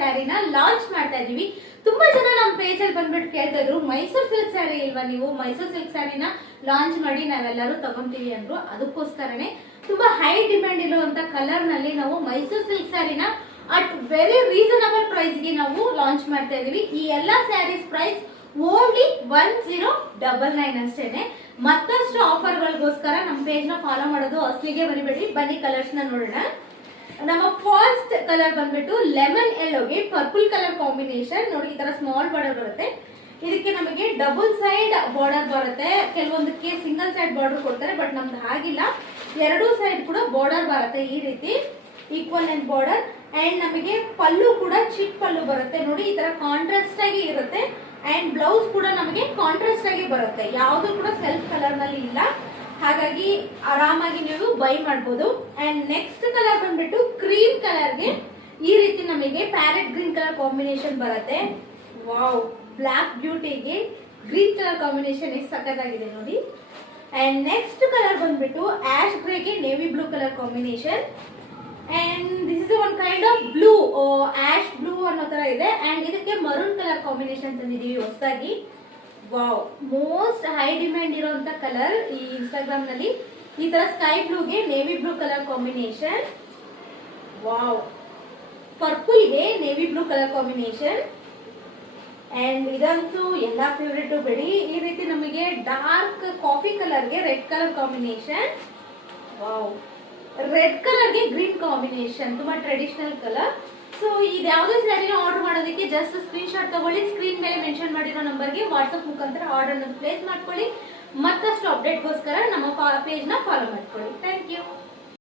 ಸ್ಯಾರಿನ launch ಮಾಡ್ತಾ ಇದೀವಿ. ತುಂಬಾ ಜನ ನಮ್ಮ ಪೇಜ್ ಅಲ್ಲಿ ಬಂದ್ಬಿಟ್ಟು ಕೇಳ್ತಾ ಇದ್ರು, ಮೈಸೂರು ಸಿಲ್ಕ್ ಸ್ಯಾರಿ ಇಲ್ವಾ ನೀವು, ಮೈಸೂರು ಸಿಲ್ಕ್ ಸ್ಯಾರಿನ ಲಾಂಚ್ ಮಾಡಿ ನಾವೆಲ್ಲರೂ ತಗೊಂತೀವಿ ಅಂದ್ರು. ಅದಕ್ಕೋಸ್ಕರನೇ ತುಂಬಾ ಹೈ ಡಿಮ್ಯಾಂಡ್ ಇರುವಂತ ಕಲರ್ ನಲ್ಲಿ ನಾವು ಮೈಸೂರು ಸಿಲ್ಕ್ ಸ್ಯಾರಿನ ಅಟ್ ವೆರಿ ರೀಸನಬಲ್ ಪ್ರೈಸ್ ಗೆ ನಾವು ಲಾಂಚ್ ಮಾಡ್ತಾ ಇದೀವಿ. ಈ ಎಲ್ಲಾ ಸ್ಯಾರೀಸ್ ಪ್ರೈಸ್ ಓನ್ಲಿ 1099 ಅಷ್ಟೇನೆ. ಮತ್ತಷ್ಟು ಆಫರ್ ಗಳಿಗೋಸ್ಕರ ನಮ್ಮ ಪೇಜ್ ನ ಫಾಲೋ ಮಾಡೋದು ಅಸ್ಲಿಗೆ ಬರಿಬೇಡಿ. ಬನ್ನಿ ಕಲರ್ಸ್ ನ ನೋಡೋಣ. ನಮ್ಮ ಫಸ್ಟ್ ಕಲರ್ ಬಂದ್ಬಿಟ್ಟು ಲೆಮನ್ ಯೆಲ್ಲೋಗೆ ಪರ್ಪಲ್ ಕಲರ್ ಕಾಂಬಿನೇಷನ್. ನೋಡಿ ಈ ತರ ಸ್ಮಾಲ್ ಬಾರ್ಡರ್ ಬರುತ್ತೆ. ಇದಕ್ಕೆ ನಮಗೆ ಡಬಲ್ ಸೈಡ್ ಬಾರ್ಡರ್ ಬರುತ್ತೆ. ಕೆಲವೊಂದಕ್ಕೆ ಸಿಂಗಲ್ ಸೈಡ್ ಬಾರ್ಡರ್ ಕೊಡ್ತಾರೆ, ಬಟ್ ನಮ್ದು ಹಾಗಿಲ್ಲ, ಎರಡೂ ಸೈಡ್ ಕೂಡ ಬಾರ್ಡರ್ ಬರುತ್ತೆ. ಈ ರೀತಿ ಈಕ್ವಲ್ ಲೆಂತ್ ಬಾರ್ಡರ್. ಅಂಡ್ ನಮಗೆ ಪಲ್ಲು ಕೂಡ ಚಿಕ್ಕ ಪಲ್ಲು ಬರುತ್ತೆ. ನೋಡಿ ಈ ತರ ಕಾಂಟ್ರಾಸ್ಟ್ ಆಗಿ ಇರುತ್ತೆ. ಅಂಡ್ ಬ್ಲೌಸ್ ಕೂಡ ನಮಗೆ ಕಾಂಟ್ರಾಸ್ಟ್ ಆಗಿ ಬರುತ್ತೆ. ಯಾವುದು ಕೂಡ ಸೆಲ್ಫ್ ಕಲರ್ ನಲ್ಲಿ ಇಲ್ಲ, ಹಾಗಾಗಿ ಆರಾಮಾಗಿ ನೀವು ಬೈ ಮಾಡಬಹುದು. ಅಂಡ್ ನೆಕ್ಸ್ಟ್ ಕಲರ್ ಬಂದ್ಬಿಟ್ಟು ಕ್ರೀಮ್ ಕಲರ್ಗೆ ಈ ರೀತಿ ನಮಗೆ ಪ್ಯಾರೆಟ್ ಗ್ರೀನ್ ಕಲರ್ ಕಾಂಬಿನೇಷನ್ ಬರುತ್ತೆ. ವಾವ್, ಬ್ಲಾಕ್ ಬ್ಯೂಟಿಗೆ ಗ್ರೀನ್ ಕಲರ್ ಕಾಂಬಿನೇಷನ್ ಎಷ್ಟು ಸಖತ್ತಾಗಿದೆ ನೋಡಿ. ಅಂಡ್ ನೆಕ್ಸ್ಟ್ ಕಲರ್ ಬಂದ್ಬಿಟ್ಟು ಆಶ್ ಗ್ರೇಗೆ navy blue colour combination. And this is one kind of blue, ash blue ಅನ್ನೋ ತರ ಇದೆ. ಅಂಡ್ ಇದಕ್ಕೆ ಮರೂನ್ ಕಲರ್ ಕಾಂಬಿನೇಷನ್ ತಂದಿದೀವಿ ಹೊಸದಾಗಿ. ವಾವ್, ಮೋಸ್ಟ್ ಹೈ ಡಿಮ್ಯಾಂಡ್ ಇರುವಂತ ಕಲರ್ ಈ ಇನ್ಸ್ಟಾಗ್ರಾಮ್ ನಲ್ಲಿ. ಈ ತರ ಸ್ಕೈ ಬ್ಲೂಗೆ navy blue colour combination. Wow, purple ಗೆ navy blue colour combination. And ಇದಂತೂ ಎಲ್ಲಾ ಫೇವ್ರೇಟ್ ಬಿಡಿ. ಈ ರೀತಿ ನಮಗೆ ಡಾರ್ಕ್ ಕಾಫಿ ಕಲರ್ಗೆ red colour combination. Wow, red ಕಲರ್ಗೆ ಗ್ರೀನ್ ಕಾಂಬಿನೇಷನ್, ತುಂಬಾ ಟ್ರೆಡಿಷನಲ್ ಕಲರ್. ಸೊ ಇದ್ಯಾವುದೇ ಸ್ಯಾರಿನ ಆರ್ಡರ್ ಮಾಡೋದಕ್ಕೆ ಜಸ್ಟ್ ಸ್ಕ್ರೀನ್ ಶಾಟ್ ತಗೊಳ್ಳಿ. ಸ್ಕ್ರೀನ್ ಮೇಲೆ ಮೆನ್ಷನ್ ಮಾಡಿರೋ ನಂಬರ್ಗೆ ವಾಟ್ಸ್ಆಪ್ ಮುಖಾಂತರ ಆರ್ಡರ್ ಪ್ಲೇಸ್ ಮಾಡ್ಕೊಳ್ಳಿ. ಮತ್ತಷ್ಟು ಅಪ್ಡೇಟ್ಗೋಸ್ಕರ ನಮ್ಮ ಪೇಜ್ ನ ಫಾಲೋ ಮಾಡ್ಕೊಳ್ಳಿ. Thank you.